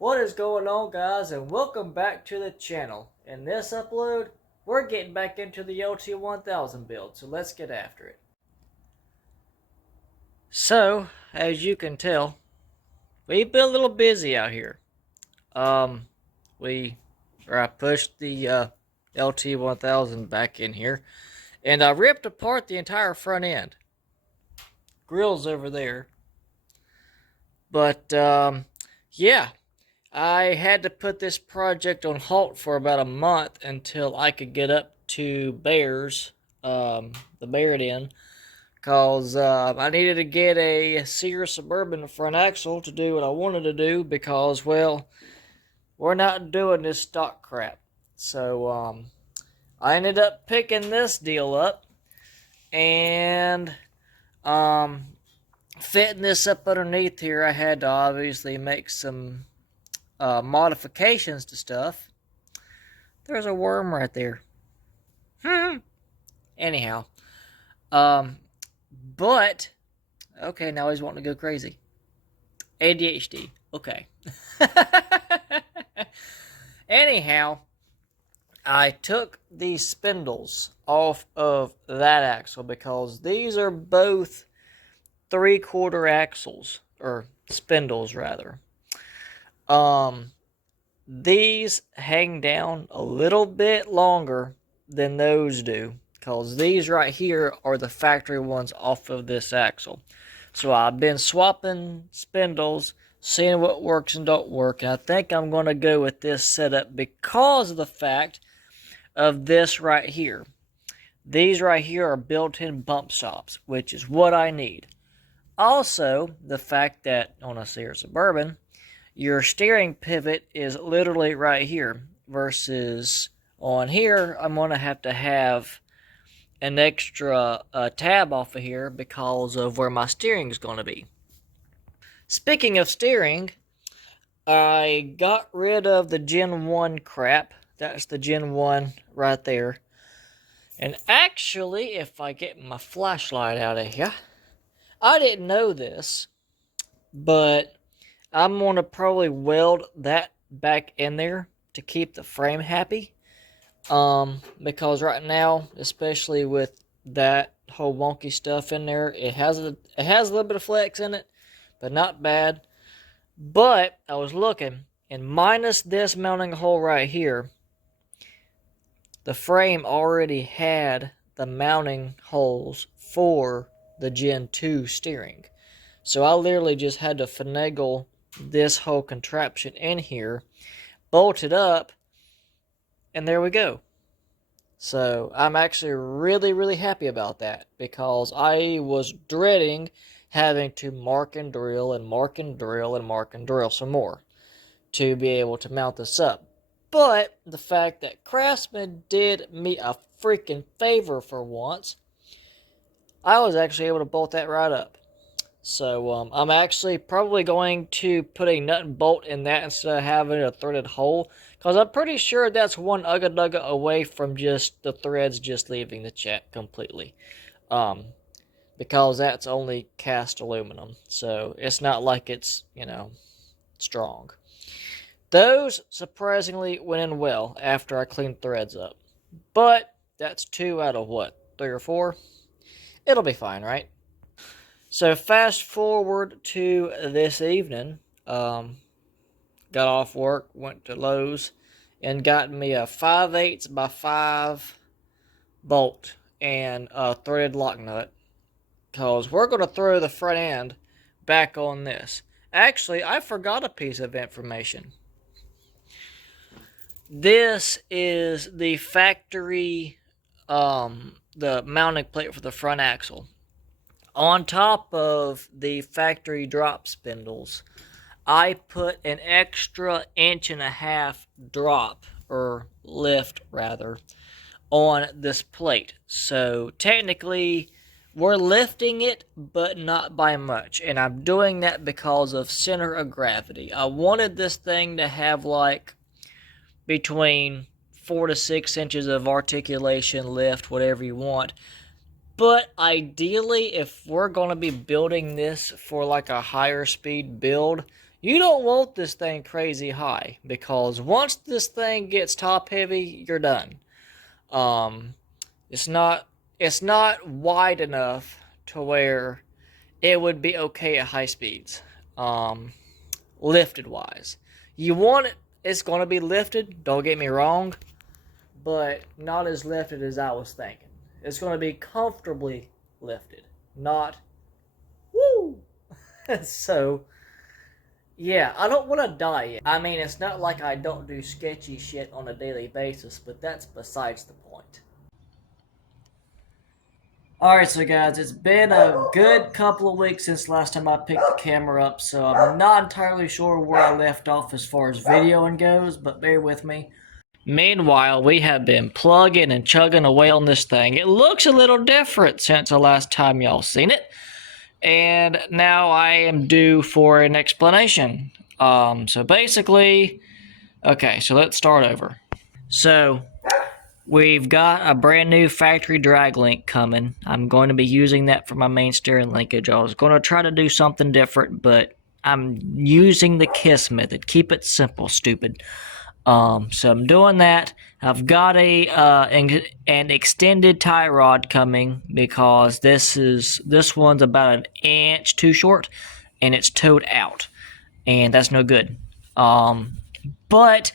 What is going on, guys, and welcome back to the channel. In this upload, we're getting back into the LT1000 build, so let's get after it. So, as you can tell, we've been a little busy out here. I pushed the LT1000 back in here, and I ripped apart the entire front end. Grill's over there. But, yeah. I had to put this project on halt for about a month until I could get up to Bears, the Bear Inn, because I needed to get a Sears Suburban front axle to do what I wanted to do because, well, we're not doing this stock crap. So I ended up picking this deal up and fitting this up underneath here. I had to obviously make some modifications to stuff. There's a worm right there. Anyhow, but okay, now he's wanting to go crazy. ADHD. Okay. Anyhow, I took these spindles off of that axle because these are both 3/4 axles, or spindles rather. These hang down a little bit longer than those do, because these right here are the factory ones off of this axle. So I've been swapping spindles, seeing what works and don't work, and I think I'm going to go with this setup because of the fact of this right here. These right here are built-in bump stops, which is what I need. Also, the fact that on a Sears Suburban, your steering pivot is literally right here, versus on here, I'm going to have an extra tab off of here because of where my steering is going to be. Speaking of steering, I got rid of the Gen 1 crap. That's the Gen 1 right there. And actually, if I get my flashlight out of here, I didn't know this, but I'm going to probably weld that back in there to keep the frame happy. Because right now, especially with that whole wonky stuff in there, it has a little bit of flex in it, but not bad. But I was looking, and minus this mounting hole right here, the frame already had the mounting holes for the Gen 2 steering. So I literally just had to finagle this whole contraption in here, bolt it up, and there we go. So I'm actually really happy about that, because I was dreading having to mark and drill and mark and drill and mark and drill some more to be able to mount this up. But the fact that Craftsman did me a freaking favor for once, I was actually able to bolt that right up. So I'm actually probably going to put a nut and bolt in that instead of having a threaded hole, because I'm pretty sure that's one ugga dugga away from just the threads just leaving the chat completely. Because that's only cast aluminum, so it's not like it's, strong. Those surprisingly went in well after I cleaned threads up. But that's 2 out of what, 3 or 4? It'll be fine, right? So fast forward to this evening, got off work, went to Lowe's, and got me a 5/8 by 5 bolt and a threaded lock nut, because we're going to throw the front end back on this. Actually, I forgot a piece of information. This is the factory, the mounting plate for the front axle. On top of the factory drop spindles, I put an extra 1.5 inch drop, or lift rather, on this plate. So technically, we're lifting it, but not by much. And I'm doing that because of center of gravity. I wanted this thing to have like between 4 to 6 inches of articulation, lift, whatever you want. But ideally, if we're going to be building this for like a higher speed build, You don't want this thing crazy high, because once this thing gets top heavy, you're done. Um, it's not it's not wide enough to where it would be okay at high speeds. Um, Lifted wise, you want it. It's going to be lifted. Don't get me wrong, but not as lifted as I was thinking. It's going to be comfortably lifted, not woo. So yeah, I don't want to die yet. I mean, it's not like I don't do sketchy shit on a daily basis, but that's besides the point. Alright, so guys, it's been a good couple of weeks since last time I picked the camera up, so I'm not entirely sure where I left off as far as videoing goes, but bear with me. Meanwhile, we have been plugging and chugging away on this thing. It looks a little different since the last time y'all seen it, and now I am due for an explanation. So basically, okay, so let's start over. So, we've got a brand new factory drag link coming. I'm going to be using that for my main steering linkage. I was going to try to do something different, but I'm using the KISS method. Keep it simple, stupid. So I'm doing that. I've got an extended tie rod coming because this one's about an inch too short, and it's towed out, and that's no good. But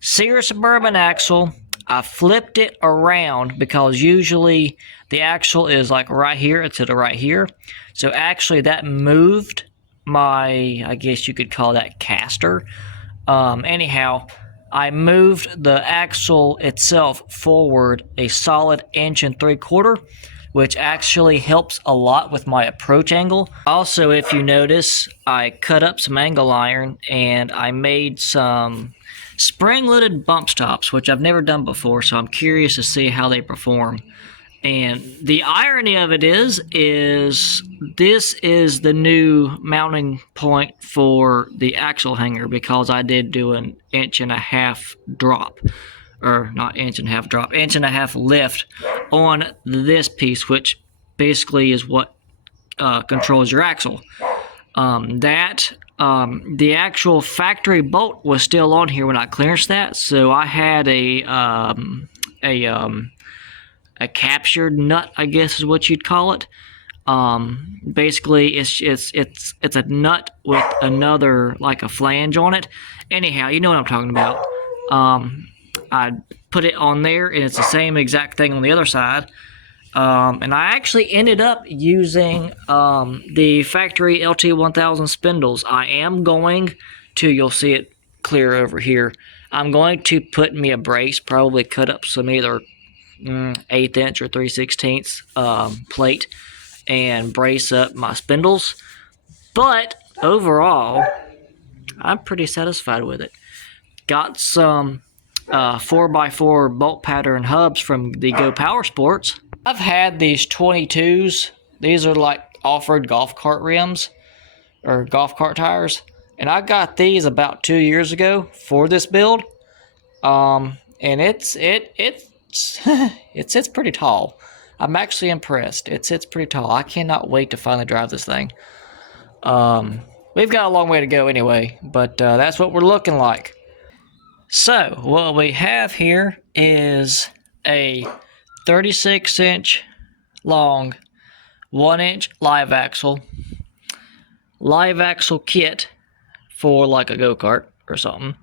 Sear Suburban axle, I flipped it around because usually the axle is like right here instead of right here. So actually that moved my, I guess you could call that caster. Anyhow, I moved the axle itself forward a solid 1.75 inches, which actually helps a lot with my approach angle. Also, if you notice, I cut up some angle iron and I made some spring-loaded bump stops, which I've never done before, so I'm curious to see how they perform. And the irony of it is this is the new mounting point for the axle hanger, because I did do an 1.5 inch drop, or not 1.5 inch drop, 1.5 inch lift on this piece, which basically is what controls your axle. The actual factory bolt was still on here when I clearanced that, so I had a captured nut, I guess is what you'd call it. Basically, it's a nut with another, like a flange on it. Anyhow, you know what I'm talking about. I put it on there, and it's the same exact thing on the other side. And I actually ended up using the factory LT1000 spindles. I am going to, you'll see it clear over here, I'm going to put me a brace, probably cut up some either 1/8 inch or 3/16 plate and brace up my spindles. But overall, I'm pretty satisfied with it. Got some 4x4 bolt pattern hubs from the Go Power Sports. I've had these 22s. These are like off-road golf cart rims or golf cart tires, and I got these about 2 years ago for this build. And it sits pretty tall. I'm actually impressed. It sits pretty tall. I cannot wait to finally drive this thing. We've got a long way to go anyway, but that's what we're looking like. So what we have here is a 36-inch long 1-inch live axle kit for like a go-kart or something,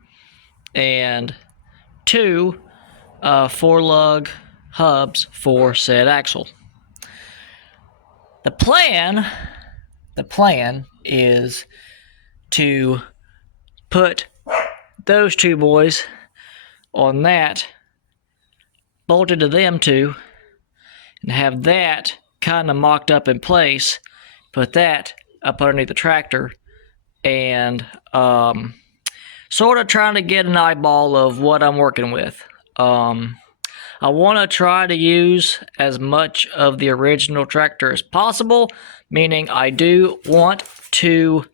and two 4-lug hubs for said axle. The plan is to put those two boys on that, bolted to them two, and have that kind of mocked up in place, put that up underneath the tractor, and sort of trying to get an eyeball of what I'm working with. I want to try to use as much of the original tractor as possible, meaning I do want to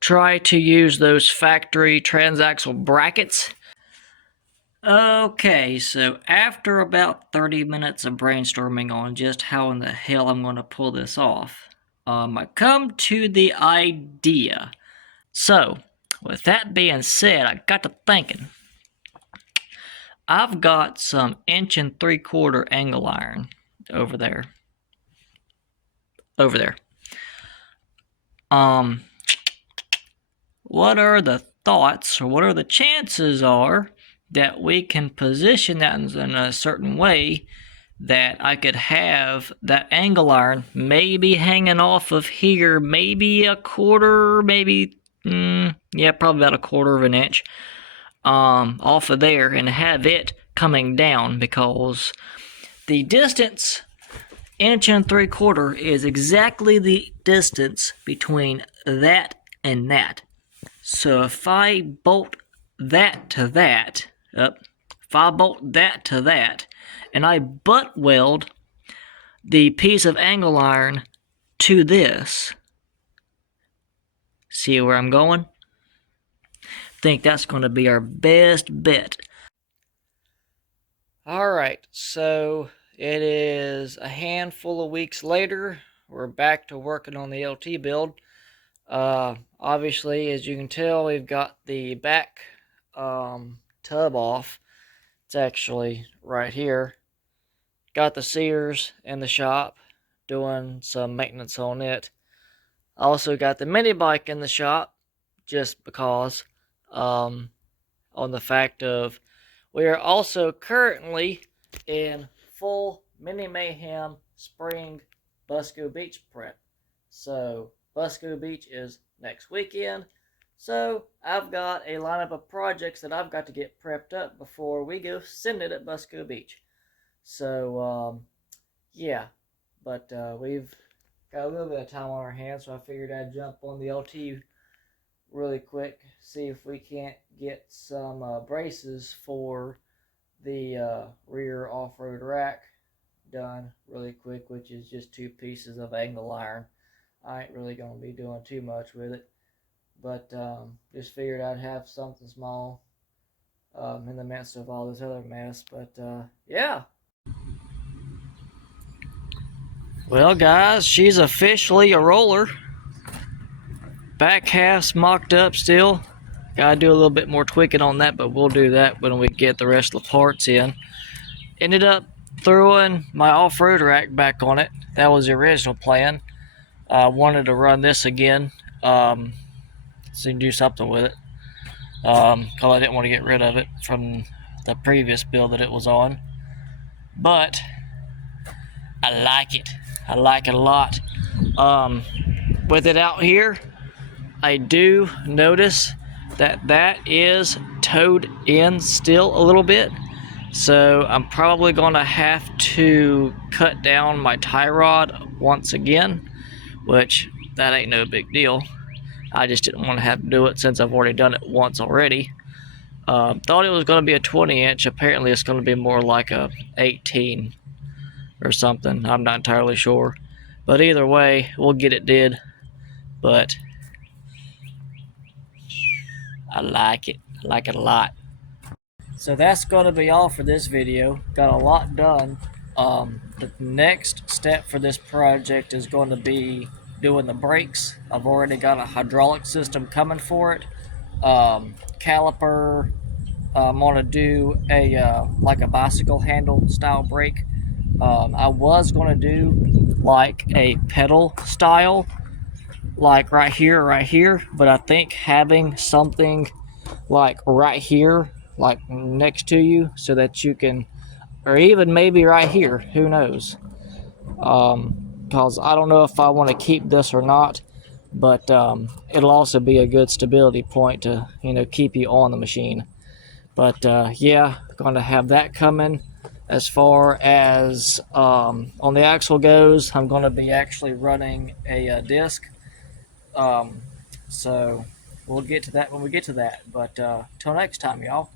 try to use those factory transaxle brackets. Okay, so after about 30 minutes of brainstorming on just how in the hell I'm going to pull this off, I come to the idea. So, with that being said, I got to thinking. I've got some 1 3/4 angle iron over there. What are the thoughts, or what are the chances are that we can position that in a certain way that I could have that angle iron maybe hanging off of here, maybe a quarter, maybe, yeah, probably about 1/4 of an inch, off of there, and have it coming down, because the distance 1 3/4 is exactly the distance between that and that. So if I bolt that to that, if I bolt that to that, and I butt weld the piece of angle iron to this, see where I'm going? I think that's going to be our best bet. Alright, so it is a handful of weeks later. We're back to working on the LT build. Obviously, as you can tell, we've got the back tub off. It's actually right here. Got the sears in the shop, doing some maintenance on it. Also got the mini bike in the shop, just because, on the fact of we are also currently in full Mini Mayhem Spring Busco Beach prep. So Busco Beach is next weekend. So I've got a lineup of projects that I've got to get prepped up before we go send it at Busco Beach. So yeah, but we've got a little bit of time on our hands, so I figured I'd jump on the LT really quick, see if we can't get some braces for the rear off-road rack done really quick, which is just 2 pieces of angle iron. I ain't really going to be doing too much with it, but just figured I'd have something small in the midst of all this other mess. But yeah. Well, guys, she's officially a roller. Back half's mocked up still. Gotta do a little bit more tweaking on that, but we'll do that when we get the rest of the parts in. Ended up throwing my off-road rack back on it. That was the original plan. I wanted to run this again, so you can do something with it, because I didn't want to get rid of it from the previous build that it was on. But I like it. I like it a lot. With it out here, I do notice that that is towed in still a little bit. So I'm probably going to have to cut down my tie rod once again, which that ain't no big deal. I just didn't want to have to do it since I've already done it once already. Thought it was going to be a 20-inch. Apparently it's going to be more like a 18 or something. I'm not entirely sure. But either way, we'll get it did. But I like it. I like it a lot. So that's going to be all for this video. Got a lot done. The next step for this project is going to be doing the brakes. I've already got a hydraulic system coming for it. Caliper. I'm going to do a like a bicycle handle style brake. I was going to do like a pedal style, like right here, but I think having something like right here, like next to you, so that you can, or even maybe right here, who knows, because I don't know if I want to keep this or not, but it'll also be a good stability point to, keep you on the machine. But yeah, going to have that coming. As far as on the axle goes, I'm going to be actually running a disc. So we'll get to that when we get to that. But till next time, y'all.